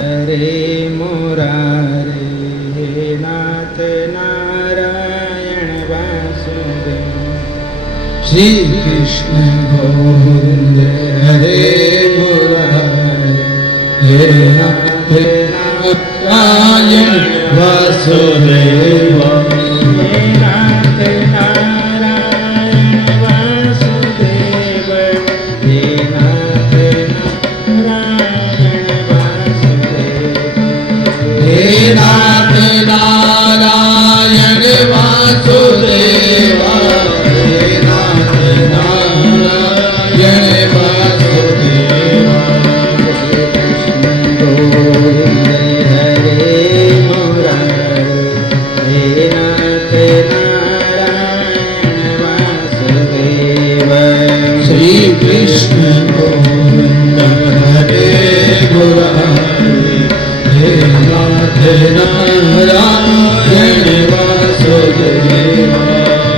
हरे मुरारे हे नाथ नारायण वासुदेव। श्री कृष्ण गोविंद हरे मुरारे हे नाथ नारायण वासुदेव। हे नाथ नारायण वासुदेव। हे नाथ नारायण वासुदेव। हे नाथ नारायण वासुदेव। हे नाथ नारायण वासुदेव। श्री कृष्ण गोविंद हरे मुरारे हे नाथ नारायण वासुदेव। श्री कृष्ण गोविंद हरे मुरारे हे नाथ नारायण वासुदेव।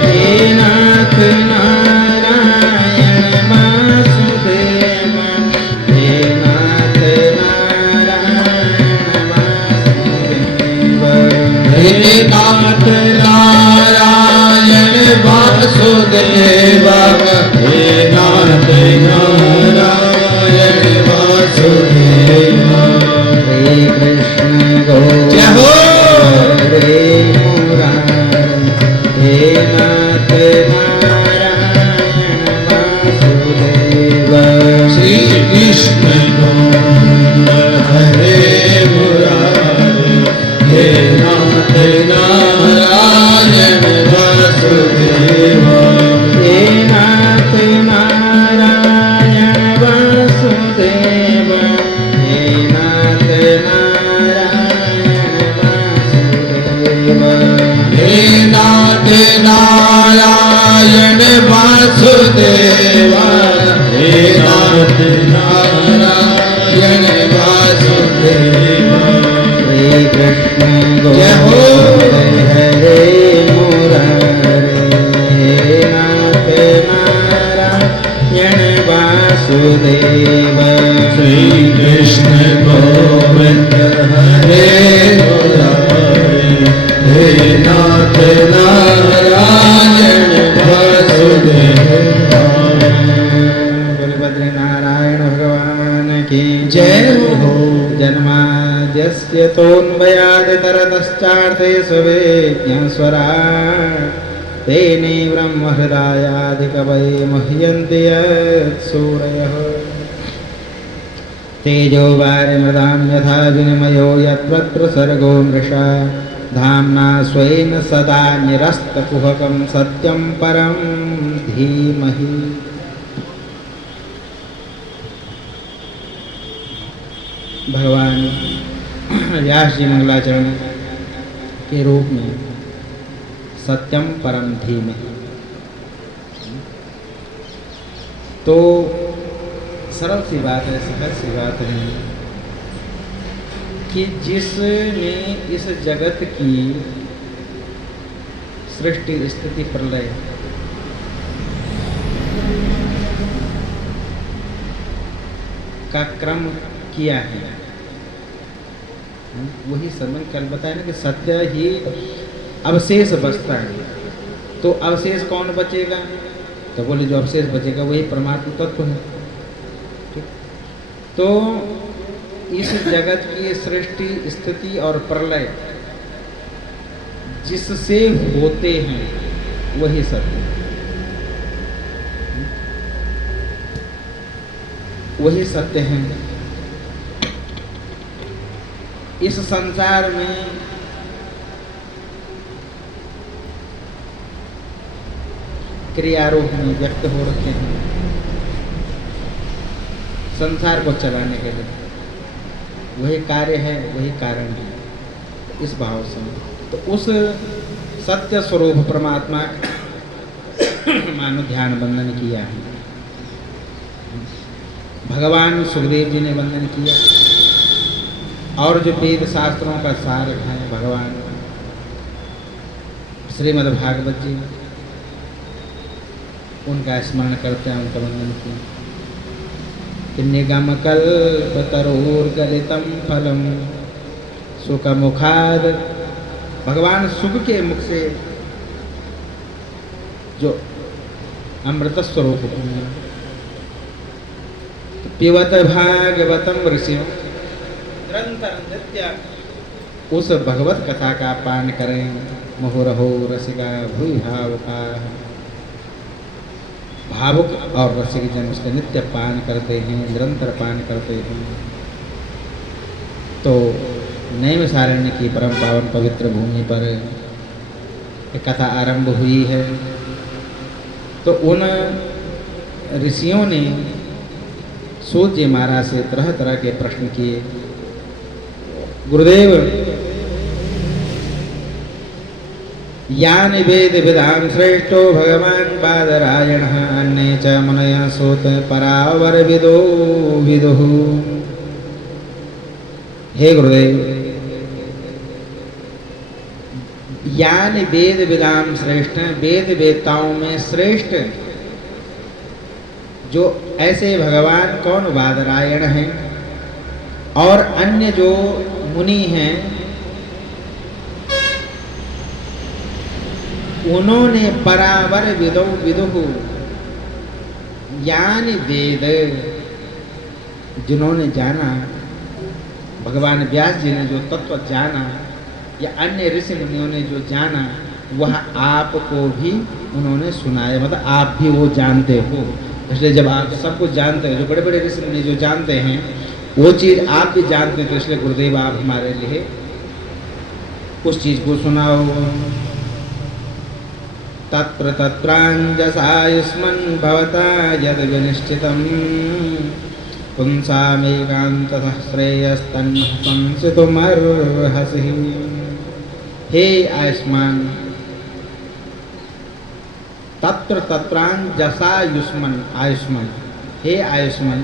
हे नाथ नारायण वासुदेव। हे नाथ नारायण वासुदेव। हे नाथ नारायण वासुदेव। हे नाथ नारायण वासुदेव। श्री कृष्ण गोविंद हरे मुरारे हे नाथ नारायण वासुदेव। श्री कृष्ण गोविंद हरे मुरारे हे नाथ नारायण वासुदेव। हे नाथ नारायण वासुदेव। हे नाथ नारायण वासुदेव। हे नाथ नारायण वासुदेव। हे नाथ नारायण वासुदेव। श्री कृष्ण गोविंद हरे मुरारे हे नाथ नारायण वासुदेव। श्री कृष्ण गोविंद हरे मुरारे हे नाथ नारायण वासुदेव। बलभद्र नारायण भगवान की जय हो। जन्माद्यस्य तोन्मयादितरतश्चार्थेष्वभिज्ञस्वराट् तेने ब्रह्महृदायादिकवये मुह्यन्ति यत्सूरयः। तेजो वारिमृदां यथा विनिमयो यत्र सर्गो मृषा धाम्ना स्वेन सदा निरस्तकुहकं सत्यं परं धीमहि। भगवान व्यास जी मंगलाचरण के रूप में सत्यम परम धीमहि। तो सरल सी बात है, सहज सी बात है कि जिसने इस जगत की सृष्टि स्थिति प्रलय का क्रम किया है, वही समय कल बताया ना कि सत्य ही अवशेष बचता है। तो अवशेष कौन बचेगा? तो बोले जो अवशेष बचेगा वही परमात्मा तत्व है। तो इस जगत की सृष्टि स्थिति और प्रलय जिससे होते हैं वही सत्य, वही सत्य है। इस संसार में क्रियारूप में व्यक्त हो रखे हैं संसार को चलाने के लिए। वही कार्य है, वही कारण है। इस भाव से तो उस सत्य स्वरूप परमात्मा मानो ध्यान बंधन किया है। भगवान सुखदेव जी ने वंदन किया और जो वेद शास्त्रों का सार है भगवान श्रीमद् भागवत जी, उनका स्मरण करते हैं, उनका वंदन किया। कि निगम कल्पतरोर्गलितं फलम सुखमुखाद, भगवान सुख के मुख से जो अमृत स्वरूप है। तो पिबत भागवतम ऋषियों, निरंतर नित्य उस भगवत कथा का पान करें। मुहुरहो रसिका भूय भावुका, भावुक और रसिक जन उसका नित्य पान करते हैं, निरंतर पान करते हैं। तो नैमिषारण्य की परम पावन पवित्र भूमि पर एक कथा आरंभ हुई है। तो उन ऋषियों ने सूत जी महाराज से तरह तरह के प्रश्न किए। गुरुदेव, यान वेद विदाम श्रेष्ठो भगवान बादरायण अन्ये च मुनयः सूत परावर विदो विदुः। हे गुरुदेव, यान वेद विदाम श्रेष्ठ, वेद वेदताओं में श्रेष्ठ जो ऐसे भगवान कौन बादरायण हैं और अन्य जो मुनि हैं, उन्होंने परावर विदो विदुः, यान वेद जिन्होंने जाना, भगवान व्यास जी ने जो तत्व जाना या अन्य ऋषि मुनियों ने जो जाना, वह आपको भी उन्होंने सुनाया। मतलब आप भी वो जानते हो। इसलिए जब आप सब कुछ जानते हो, जो बड़े बड़े ऋषि मुनि जो जानते हैं वो चीज़ आप भी जानते हैं, तो इसलिए गुरुदेव आप हमारे लिए उस चीज़ को सुनाओ। तत्र तत्राञ्जसायुष्मन् भवता यद् विनिश्चितं पुंसामेकान्ततः श्रेयस्तन्न संसितुमर्हसि। हे आयुष्मान, तत्र तत्राञ्जसायुष्मन्, आयुष्मान, हे आयुष्मान,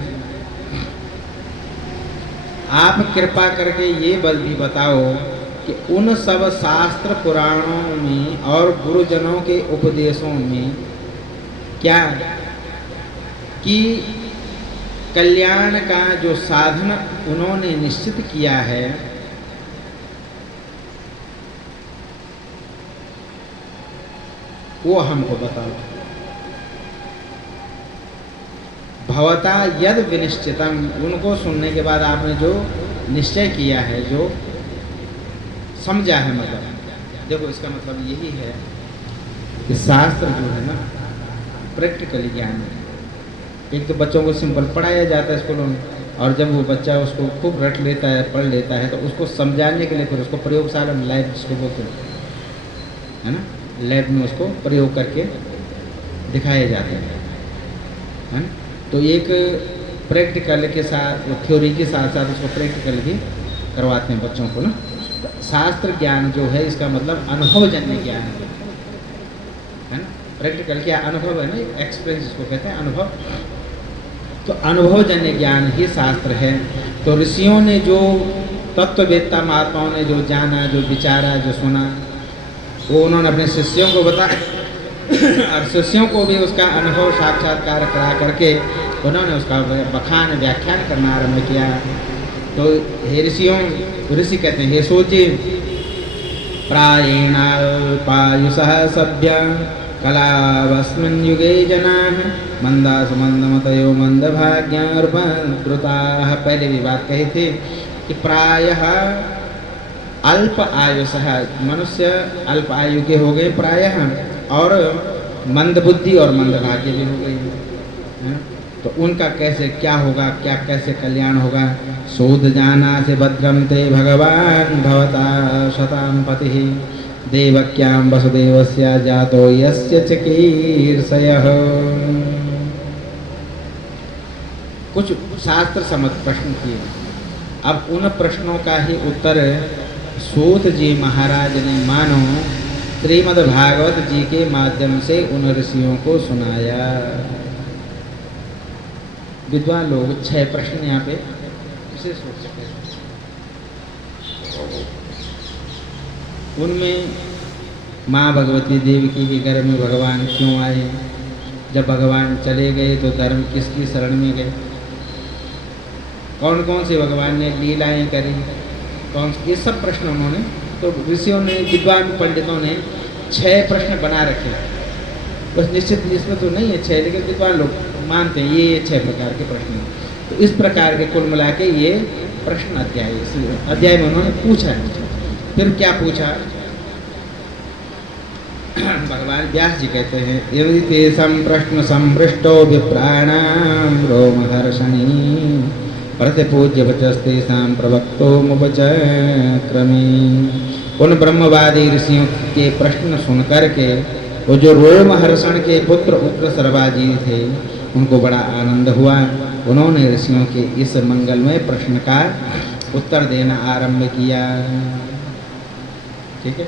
आप कृपा करके ये बल भी बताओ कि उन सब शास्त्र पुराणों में और गुरुजनों के उपदेशों में क्या कि कल्याण का जो साधन उन्होंने निश्चित किया है, वो हमको बताओ। भवता यद विनिश्चितम, उनको सुनने के बाद आपने जो निश्चय किया है, जो समझा है, मतलब देखो इसका मतलब यही है कि शास्त्र जो है ना प्रैक्टिकली ज्ञान है। एक तो बच्चों को सिंपल पढ़ाया जाता है स्कूलों में, और जब वो बच्चा उसको खूब रट लेता है, पढ़ लेता है, तो उसको समझाने के लिए फिर उसको प्रयोगशाला में, लैब जिसको बोलते हैं, है ना, लैब में उसको प्रयोग करके दिखाया जाता है ना। तो एक प्रैक्टिकल के साथ, थ्योरी के साथ साथ उसको प्रैक्टिकल भी करवाते हैं बच्चों को ना। तो शास्त्र ज्ञान जो है इसका मतलब अनुभवजन्य ज्ञान है ना। प्रैक्टिकल क्या अनुभव है ना, एक्सपीरियंस जिसको कहते हैं, अनुभव। तो अनुभवजन्य ज्ञान ही शास्त्र है। तो ऋषियों ने जो तत्ववेत्ता महात्माओं ने जो जाना, जो विचारा, जो सुना, वो उन्होंने अपने शिष्यों को बताया और शिष्यों को भी उसका अनुभव साक्षात्कार करा करके उन्होंने उसका बखान, व्याख्यान करना आरम्भ किया। तो हे ऋषियों, ऋषि कहते हैं, हे सोचे, प्रायेणाल्पायुषः सभ्य कलावस्मिन् युगे जनाः मंदासु मंदमतयो मंदभाग्यार्भद्रुताः। पहले भी बात कही थी कि प्रायः अल्प आयुषः, मनुष्य अल्प आयु के हो गए प्रायः, और मंद बुद्धि और मंद भाग्य भी हो गई है। तो उनका कैसे क्या होगा, क्या कैसे कल्याण होगा। शोध जाना से भद्रम ते भगवान भवता शतां पतिः देवक्यां वसुदेवस्य जातो यस्य चिकीर्षयः। कुछ शास्त्र सम्मत प्रश्न किए। अब उन प्रश्नों का ही उत्तर सूत जी महाराज ने मानो श्रीमद् भागवत जी के माध्यम से उन ऋषियों को सुनाया। विद्वान लोग 6 प्रश्न यहाँ पे विशेष रूप से कहते हैं। उनमें माँ भगवती देवी के घर में भगवान क्यों आए, जब भगवान चले गए तो धर्म किसकी शरण में गए, कौन कौन से भगवान ने लीलाएं करी, कौन, ये सब प्रश्न उन्होंने, तो ऋषियों ने, विद्वान पंडितों ने 6 प्रश्न बना रखे। बस निश्चित इसमें तो नहीं है 6, लेकिन विद्वान लोग मानते हैं ये 6 प्रकार के प्रश्न हैं। तो इस प्रकार के कुल मिला के ये प्रश्न अध्याय, इस अध्याय में उन्होंने पूछा है। फिर क्या पूछा, भगवान व्यास जी कहते हैं, यदि तेषां प्रश्न संपृष्टो विप्राणां रोमहर्षणी प्रतिपूज्य वचस्तेषां प्रवक्तो मुपचक्रमे। उन ब्रह्मवादी ऋषियों के प्रश्न सुनकर के वो जो रोमहर्षण के पुत्र उग्रसर्वा जी थे, उनको बड़ा आनंद हुआ। उन्होंने ऋषियों के इस मंगलमय प्रश्न का उत्तर देना आरंभ किया। ठीक है,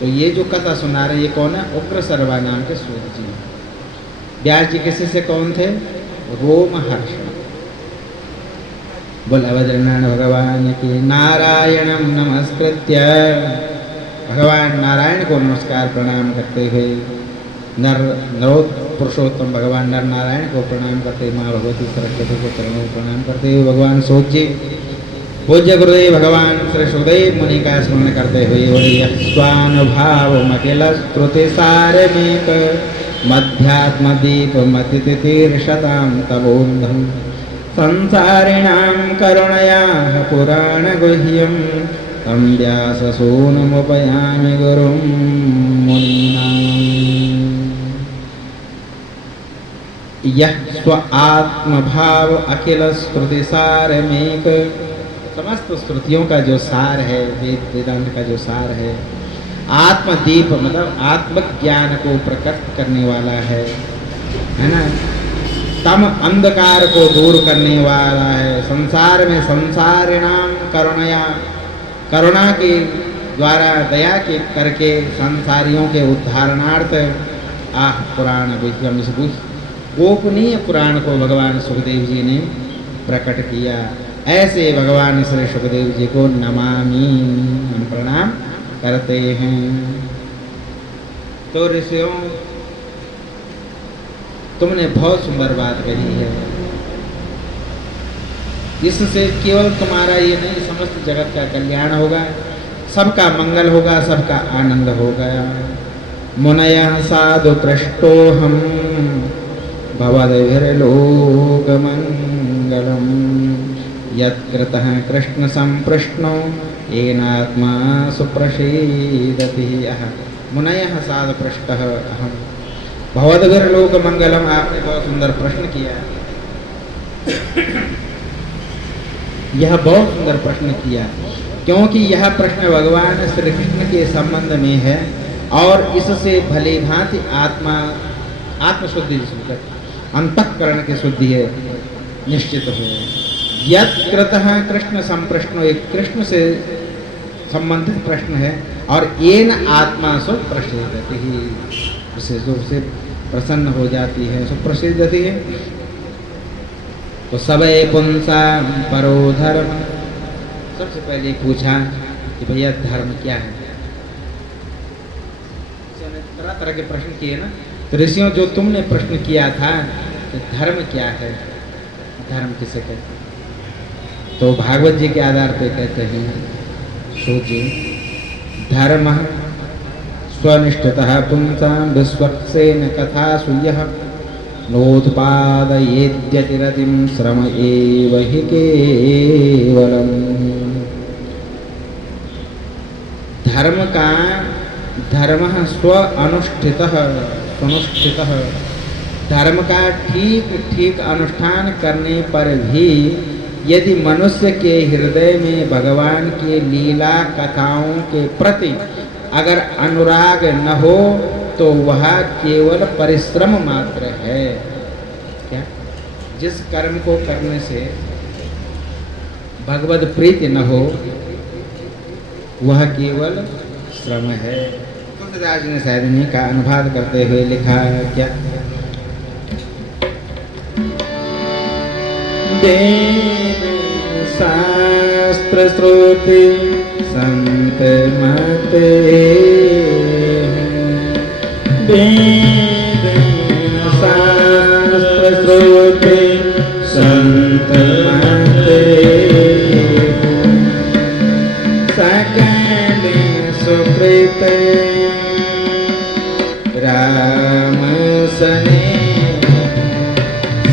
तो ये जो कथा सुना रहे, ये कौन है? उग्रसर्वा नाम के सूर्य जी। व्यास जी किसी से कौन थे? रोमहर्षण। बोल अवधनारायण भगवान की। नारायणम नमस्कृत्य, भगवान नारायण को नमस्कार प्रणाम करते हुए, नरोत्तम पुरुषोत्तम भगवान नर नारायण को प्रणाम करते, माँ भगवती सरस्वती को चरणों प्रणाम करते हुए, भगवान सूत जी पूज्य गुरुदेव भगवान श्री सुखदेव मुनि का स्मरण करते हुए, स्वानुभावमखिल श्रुति सारमेक मध्यात्मदीप मतितीर्षतां तवोन्धं संसारिणां करुणया पुराण गुह्यं तं व्याससूनुमुपयामि गुरुं मुनीनाम्। यह स्व आत्मभाव अखिल श्रुति सारमेक, समस्त श्रुतियों का जो सार है, वेद वेदांत का जो सार है, आत्मदीप मतलब आत्मज्ञान को प्रकट करने वाला है ना, तम अंधकार को दूर करने वाला है, संसार में संसारिणाम करुणया, करुणा के द्वारा दया के करके संसारियों के उद्धारणार्थ पुराण गुह्यम, इस गोपनीय पुराण को भगवान सुखदेव जी ने प्रकट किया। ऐसे भगवान श्री सुखदेव जी को नमामि, हम प्रणाम करते हैं। तो ऋषियों, तुमने बहुत सुंदर बात कही है। इससे केवल तुम्हारा ये नहीं, समस्त जगत का कल्याण होगा, सबका मंगल होगा, सबका आनंद होगा। मुनयः साधु पृष्टो हम भवद्भिर्लोकमङ्गलम् यत्कृतः कृष्ण संप्रश्नो येनात्मा सुप्रसीदति। मुनयः साधु पृष्टः अहम भवद्भिर्लोकमङ्गलम्। आपने बहुत सुंदर प्रश्न किया, यह बहुत सुंदर प्रश्न किया, क्योंकि यह प्रश्न भगवान श्री कृष्ण के संबंध में है और इससे भली भांति आत्मशुद्धि, अंतःकरण की शुद्धि है, निश्चित हो। यत् कृतः कृष्ण संप्रश्नो, एक कृष्ण से संबंधित प्रश्न है, और येन आत्मा सो प्रसिद्धति, विशेष रूप से प्रसन्न हो जाती है, सो प्रसिद्धति है। तो सबे पुंसा परो धर्म, सबसे पहले पूछा कि भैया धर्म क्या है। तरह तरह के प्रश्न किए ना, तो ऋषियों जो तुमने प्रश्न किया था तो धर्म क्या है, धर्म किसे कहते हैं? तो भागवत जी के आधार पे कहते हैं, सोचिए, धर्म स्वनिष्ठतः पुंसां विश्वक्सेन कथासु यः नोत्पादयेद्यतिरतिं श्रम एव हि केवलम्। धर्म स्व अनुष्ठितः, सुनुष्ठितः, धर्म का ठीक ठीक अनुष्ठान करने पर भी यदि मनुष्य के हृदय में भगवान के लीला कथाओं के प्रति अगर अनुराग न हो तो वह केवल परिश्रम मात्र है। क्या? जिस कर्म को करने से भगवद प्रीति न हो वह केवल श्रम है। तुलसीदास जी ने शायद इन्हीं का अनुवाद करते हुए लिखा क्या? वेद शास्त्र श्रुति संत मत, वेद शास्त्र श्रुति संत मत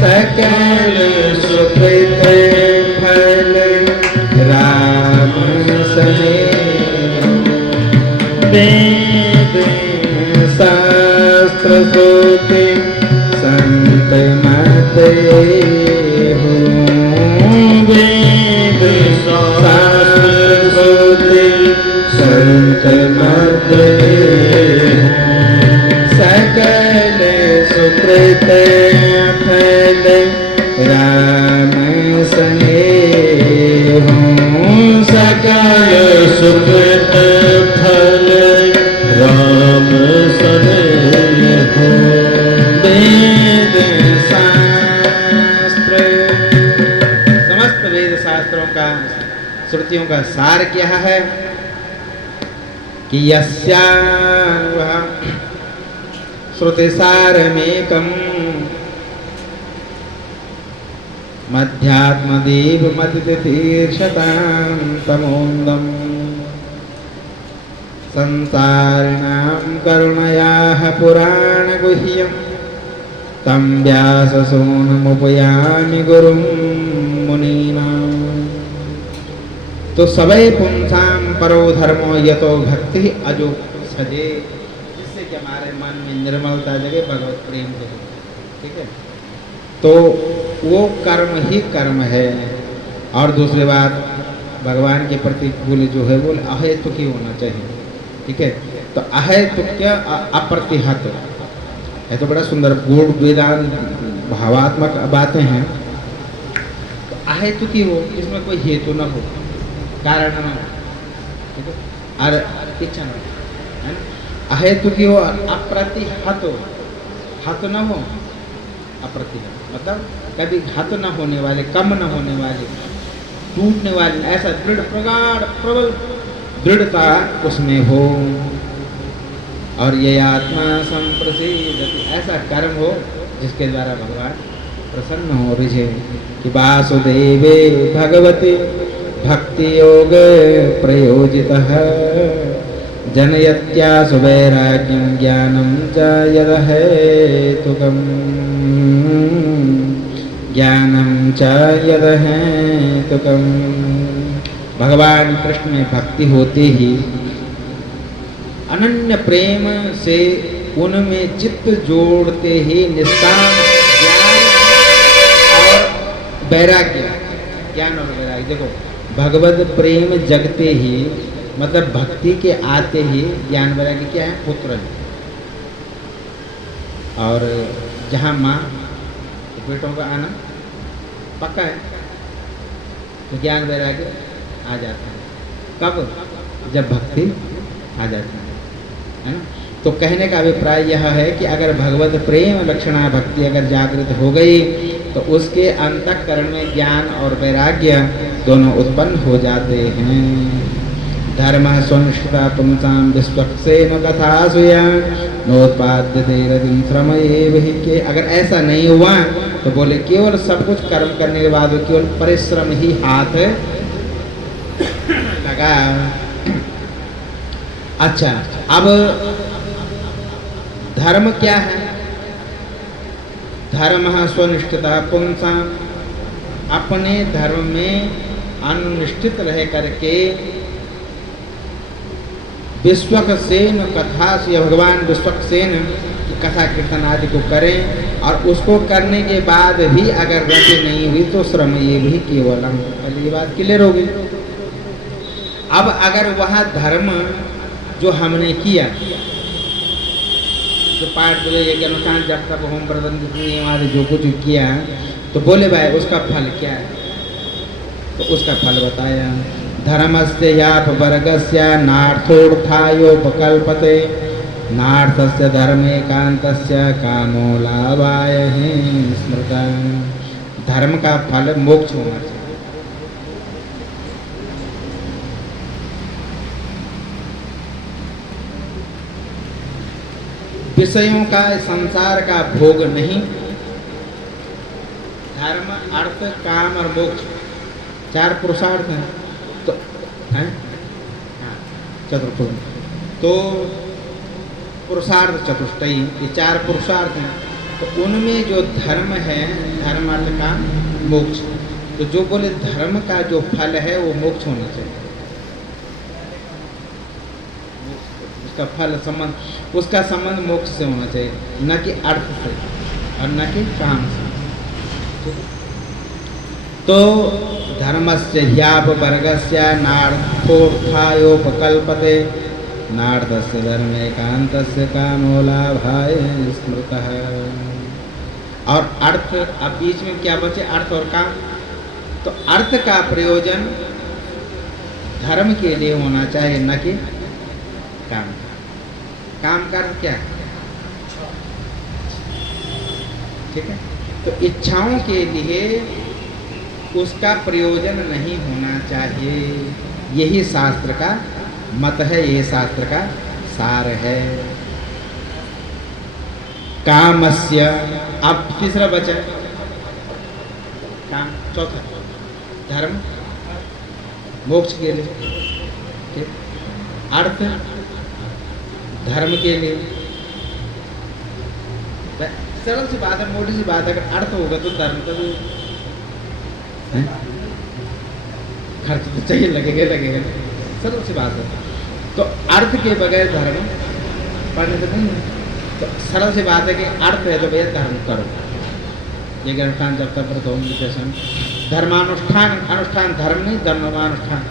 सकल सुकृत फल राम स्नेह वेद शास्त्र श्रुति संत मत हो वेद शास्त्र श्रुति संत मत सकल सुकृत फल राम स्नेह सकल सुकृत फल राम स्नेह वेद शास्त्र समस्त वेद शास्त्रों का श्रुतियों का सार क्या है कि यस्या श्रुतिसारमेकम् मध्यात्मदीप मतितीर्षतां तमोन्दम् संसारिणां करुणयाः पुराणगुह्यं तं व्याससूनुमुपयामि गुरुं मुनीनां। तो सबे पुंसां परो धर्मो यतो भक्ति अजो सजे, जिससे कि हमारे मन में निर्मलता जगे, भगवत प्रेम जगे। ठीक है, तो वो कर्म ही कर्म है। और दूसरी बात, भगवान के प्रति बोले जो है वो अहेतुक ही होना चाहिए। ठीक है, तो अहेतुक अप्रतिहत है, तो बड़ा सुंदर गूढ़ वेदांत भावात्मक बातें हैं। तो अहेतुक ही हो, इसमें कोई हेतु न हो, कारण न हो, ठीक है, और इच्छा न हो, है ना। अहेतुक ही हो, अप्रतिहत हो, हत न हो, अप्रतिहत मतलब कभी घात न होने वाले, कम न होने वाले, टूटने वाले, ऐसा दृढ़ प्रगाढ़ प्रबल दृढ़ता उसमें हो। और ये आत्मा संप्रसिद्धति, ऐसा कर्म हो जिसके द्वारा भगवान प्रसन्न हो, रिझे। कि वासुदेवे भगवते भक्ति योग प्रयोजितः जनयत्यासु वैराग्यं ज्ञानं च यदहेतुकम् ज्ञानं च यदहेतुकम्। भगवान कृष्ण में भक्ति होते ही अनन्य प्रेम से उनमें चित्त जोड़ते ही निष्काम ज्ञान और वैराग्य, ज्ञान और वैराग्य, देखो भगवत प्रेम जगते ही मतलब भक्ति के आते ही ज्ञान वैराग्य क्या है, पुत्र है। और जहाँ माँ तो बेटों का आना पक्का है, तो ज्ञान वैराग्य आ जाता है। कब? जब भक्ति आ जाती है ना। तो कहने का अभिप्राय यह है कि अगर भगवत प्रेम लक्षणा भक्ति अगर जागृत हो गई तो उसके अंतःकरण में ज्ञान और वैराग्य दोनों उत्पन्न हो जाते हैं। धर्म सुनिष्ठिता पुंसां विश्वक्सेन कथासुया नोत्पाद्यते रतिं श्रम एव हि के। अगर ऐसा नहीं हुआ तो बोले केवल सब कुछ कर्म करने के बाद केवल परिश्रम ही हाथ लगा। अच्छा, अब धर्म क्या है? धर्म स्वनिष्ठता पुंसा, अपने धर्म में अनुनिष्ठित रह करके विश्वक्सेन कथा से भगवान विश्वक्सेन की कथा कीर्तन आदि को करें, और उसको करने के बाद भी अगर रति नहीं हुई तो श्रम ये भी केवलम। पहले ये बात क्लियर होगी। अब अगर वह धर्म जो हमने किया, जो पाठ बोले के अनुसार जब तक होम प्रबंध आदि जो कुछ किया, तो बोले भाई उसका फल क्या है? तो उसका फल बताया। धर्मस्य यापवर्गस्य नार्थोर्थायोपकल्पते नार्थस्य धर्मेकान्तस्य कामो लाभाय हि स्मृता। धर्म का फल मोक्ष होना चाहिए। विषयों का, संसार का भोग नहीं। धर्म, अर्थ, काम और मोक्ष चार पुरुषार्थ हैं। तो हैं चतुर्भुज, तो पुरुषार्थ चतुष्टयी, ये चार पुरुषार्थ हैं। तो उनमें जो धर्म है, धर्म अर्थ का मोक्ष, तो जो बोले धर्म का जो फल है वो मोक्ष होना चाहिए। उसका फल संबंध, उसका संबंध मोक्ष से होना चाहिए, न कि अर्थ से और न कि काम से। तो धर्मस्य ह्यापवर्गस्य नार्थोत्थायोपकल्पते नार्थस्य धर्मेकान्तस्य कामो लाभाय स्मृतः। और अर्थ, अब बीच में क्या बचे? अर्थ और काम। तो अर्थ का प्रयोजन धर्म के लिए होना चाहिए, न कि काम। काम का अर्थ क्या है? ठीक है। तो इच्छाओं के लिए उसका प्रयोजन नहीं होना चाहिए, यही शास्त्र का मत है, यही शास्त्र का सार है। कामस्य, अब तीसरा बचा काम, चौथा धर्म मोक्ष के लिए, ठीक। अर्थ धर्म के लिए। सरल सी बात है, मोटी सी बात है, अगर अर्थ होगा तो धर्म का भी खर्च तो चाहिए, लगेगा। सरल सी बात है। तो अर्थ के बगैर धर्म पढ़ने तो नहीं है। तो सरल सी बात है कि अर्थ है तो भैया धर्म करो। ये अनुष्ठान जब तक व्रत होंगे धर्मानुष्ठान, अनुष्ठान धर्म नहीं, धर्मानुष्ठान।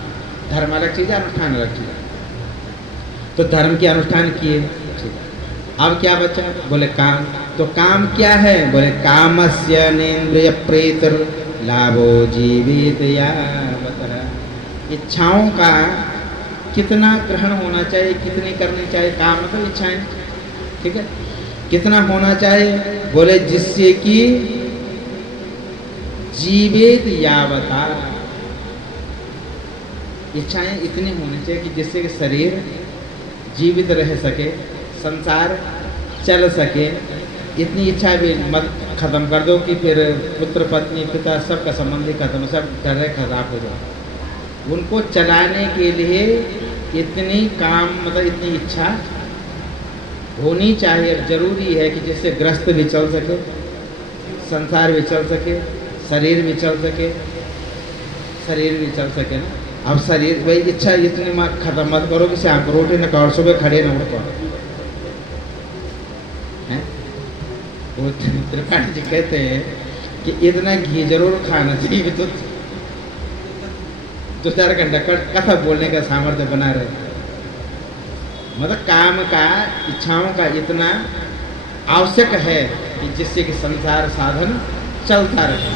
धर्म अलग चीज़ है, अनुष्ठान अलग चीज़ है। तो धर्म के अनुष्ठान किए, अब क्या बचा? बोले काम। तो काम क्या है? बोले कामस्य नेन्द्रिय प्रेतर लाभो जीवित यावतः। इच्छाओं का कितना ग्रहण होना चाहिए, कितनी करनी चाहिए? काम तो इच्छाएं, ठीक है। कितना होना चाहिए? बोले जिससे कि जीवित यावता, इच्छाएं इतनी होनी चाहिए कि जिससे कि शरीर जीवित रह सके, संसार चल सके। इतनी इच्छा भी मत खत्म कर दो कि फिर पुत्र पत्नी पिता सबका संबंध ही खत्म, सब डरे खराब हो जाए। उनको चलाने के लिए इतनी काम, मतलब इतनी इच्छा होनी चाहिए, जरूरी है कि जिससे ग्रस्त भी चल सके, संसार भी चल सके, शरीर भी चल सके, ना। अब शरीर भाई इच्छा इतनी खत्म मत करो कि शाम को रोटी न खाओ, सुबह खड़े न उठ पाओ। वो त्रिपाठी जी कहते हैं कि इतना घी जरूर खाना चाहिए तो 4 घंटा कथा बोलने का सामर्थ्य बना रहे। मतलब काम का, इच्छाओं का इतना आवश्यक है कि जिससे कि संसार साधन चलता रहे।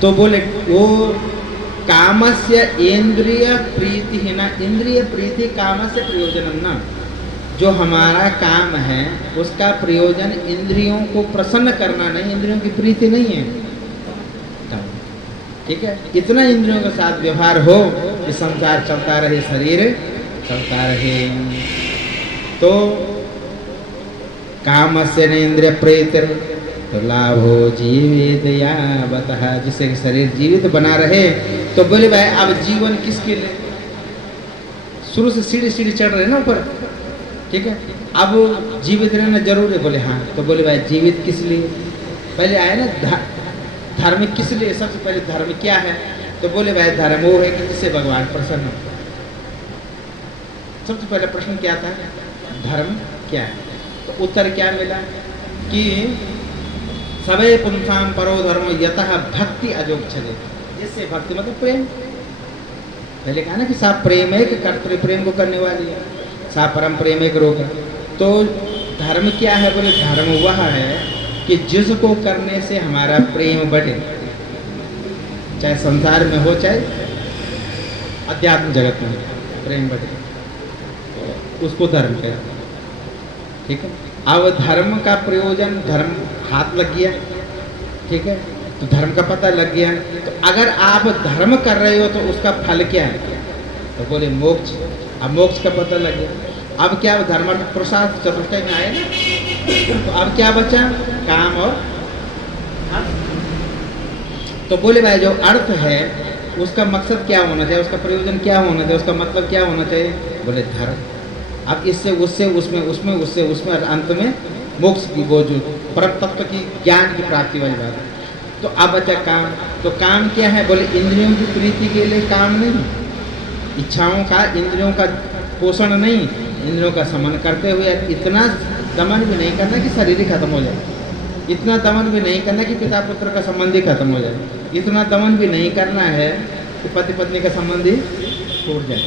तो बोले वो कामस्य इंद्रिय प्रीति है ना, इंद्रिय प्रीति कामस्य प्रयोजनम ना। जो हमारा काम है उसका प्रयोजन इंद्रियों को प्रसन्न करना नहीं, इंद्रियों की प्रीति नहीं है, ठीक है। इतना इंद्रियों के साथ व्यवहार हो कि संसार चलता रहे, शरीर चलता रहे। तो कामस्य इंद्रिय प्रेतर तो लाभो जीवित यावतः, जिससे शरीर जीवित बना रहे। तो बोले भाई अब जीवन किसके लिए? शुरू से सीढ़ी चढ़ रहे ना ऊपर, ठीक है। अब जीवित रहना जरूर है, बोले हाँ। तो बोले भाई जीवित किस लिए? पहले आए ना धर्म किस लिए? सबसे पहले धर्म क्या है? तो बोले भाई धर्म वो है कि जिससे भगवान प्रसन्न हो। सबसे पहले प्रश्न क्या था? धर्म क्या है? तो उत्तर क्या मिला कि सबे पुंसाम परो धर्म यतः भक्ति अजोक्षते। जिससे भक्ति मतलब प्रेम। पहले कहा ना कि सा प्रेम है कि कर्तव्य प्रेम को करने वाली है, सा परम प्रेम एक रोग। तो धर्म क्या है? बोले धर्म वह है कि जिसको करने से हमारा प्रेम बढ़े, चाहे संसार में हो चाहे अध्यात्म जगत में प्रेम बढ़े, उसको धर्म कहते हैं, ठीक है। अब धर्म का प्रयोजन, धर्म हाथ लग गया, ठीक है, तो धर्म का पता लग गया। तो अगर आप धर्म कर रहे हो तो उसका फल क्या है? तो बोले मोक्ष। अब मोक्ष का पता लग गया। अब क्या धर्म प्रसाद चतुष्टय में आए ना, तो अब क्या बचा? काम और अर्थ। तो बोले भाई जो अर्थ है उसका मकसद क्या होना चाहिए, उसका प्रयोजन क्या होना चाहिए, उसका मतलब क्या होना चाहिए? बोले धर्म। अब इससे उससे उसमें उसमें उससे उसमें अंत में मोक्ष की, वो जो परम तत्व की ज्ञान की प्राप्ति वाली बात है। तो अब बचा काम। तो काम क्या है? बोले इंद्रियों की प्रीति के लिए काम नहीं, इच्छाओं का, इंद्रियों का पोषण नहीं, इंद्रियों का समन करते हुए इतना दमन भी नहीं करना कि शरीर ही खत्म हो जाए, इतना दमन भी नहीं करना कि पिता पुत्र का संबंध ही खत्म हो जाए, इतना दमन भी नहीं करना है कि पति पत्नी का संबंध ही छूट जाए।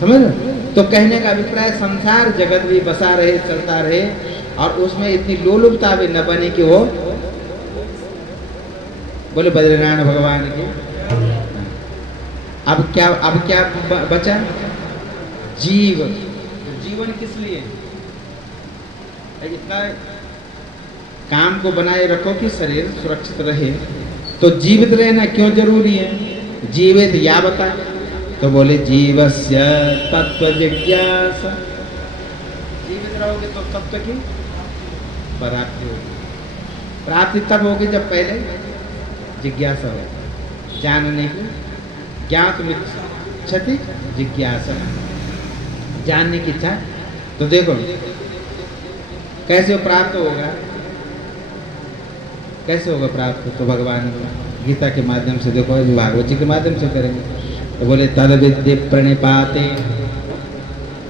समझ लो? तो कहने का अभिप्राय संसार जगत भी बसा रहे, चलता रहे, और उसमें इतनी लोलुपता भी न बने कि वो बोले बद्रीनारायण भगवान की। अब क्या बचा? जीव। जीवन किस लिए? इतना काम को बनाए रखो कि शरीर सुरक्षित रहे। तो जीवित रहना क्यों जरूरी है? जीवित या बता, तो बोले जीवस्य तत्व जिज्ञासा। जीवित रहोगे तो तत्व की प्राप्ति होगी। प्राप्ति तब होगी जब पहले जिज्ञासा हो, जानने की। ज्ञातमिच्छति जिज्ञासा, जानने की इच्छा। तो देखो कैसे प्राप्त होगा, कैसे होगा प्राप्त? तो भगवान गीता के माध्यम से, देखो भागवत जी के माध्यम से करेंगे। तो बोले तद विद्य प्रणिपाते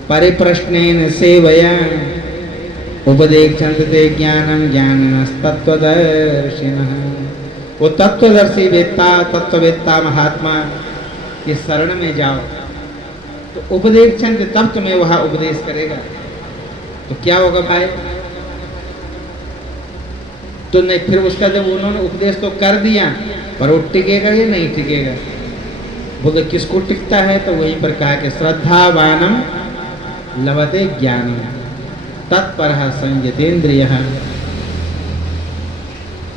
परिप्रश्नेन सेवया उपदेक्षन्ते ज्ञानम ज्ञानिनस्तत्त्वदर्शिनः। वो तत्वदर्शी वेत्ता, तत्ववेत्ता महात्मा के शरण में जाओ तो उपदेक्षण, तब तुम्हें वह उपदेश करेगा। तो क्या होगा भाई? तो नहीं, फिर उसका जब उन्होंने उपदेश तो कर दिया, पर वो टिकेगा या नहीं टिकेगा? बोले किसको टिकता है? तो वहीं पर कहा कि श्रद्धावानम लभते ज्ञानम तत्परः संयतेन्द्रियः।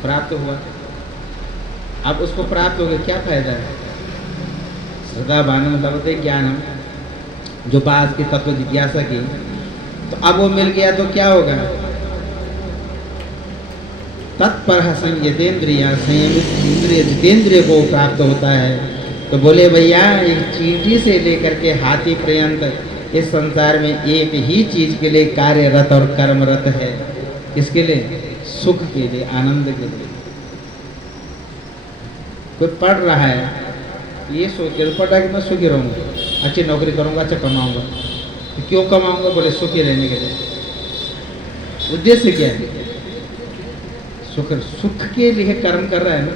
प्राप्त हुआ। अब उसको प्राप्त हो गया, क्या फायदा है? श्रद्धावानम लभते ज्ञानम, जो बात की तत्व जिज्ञासा की, तो अब वो मिल गया तो क्या होगा? तत्परः संयतेन्द्रिय, संयमित इंद्रिय, जितेंद्रिय को प्राप्त होता है। तो बोले भैया, एक चींटी से लेकर के हाथी पर्यंत इस संसार में एक ही चीज के लिए कार्यरत और कर्मरत है। किसके लिए? सुख के लिए, आनंद के लिए। कोई पढ़ रहा है, ये सोच के पढ़ा कि मैं सुखी रहूंगा, अच्छी नौकरी करूंगा, अच्छा कमाऊंगा। तो क्यों कमाऊंगा? बोले सुखी रहने के लिए। उद्देश्य क्या है? सुख के लिए कर्म कर रहा है ना।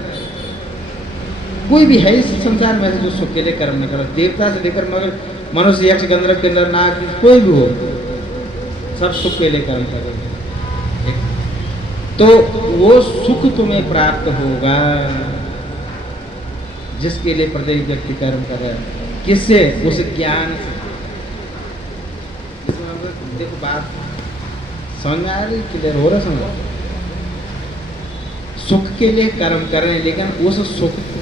कोई भी है इस संसार में जो सुख के लिए कर्म नहीं कर रहा, देवता से लेकर मगर मनुष्य, यक्ष, गंधर्व, किन्नर, नाग, कोई भी हो, सब सुख के लिए कर्म कर रहे हैं। तो वो सुख तुम्हें प्राप्त होगा जिसके लिए प्रत्येक व्यक्ति कर्म कर रहा है। किससे? उस ज्ञान से। देखो बात समझ में आ रही? क्लियर हो रहा? समझ? सुख के लिए कर्म कर रहे हैं, लेकिन उस सुख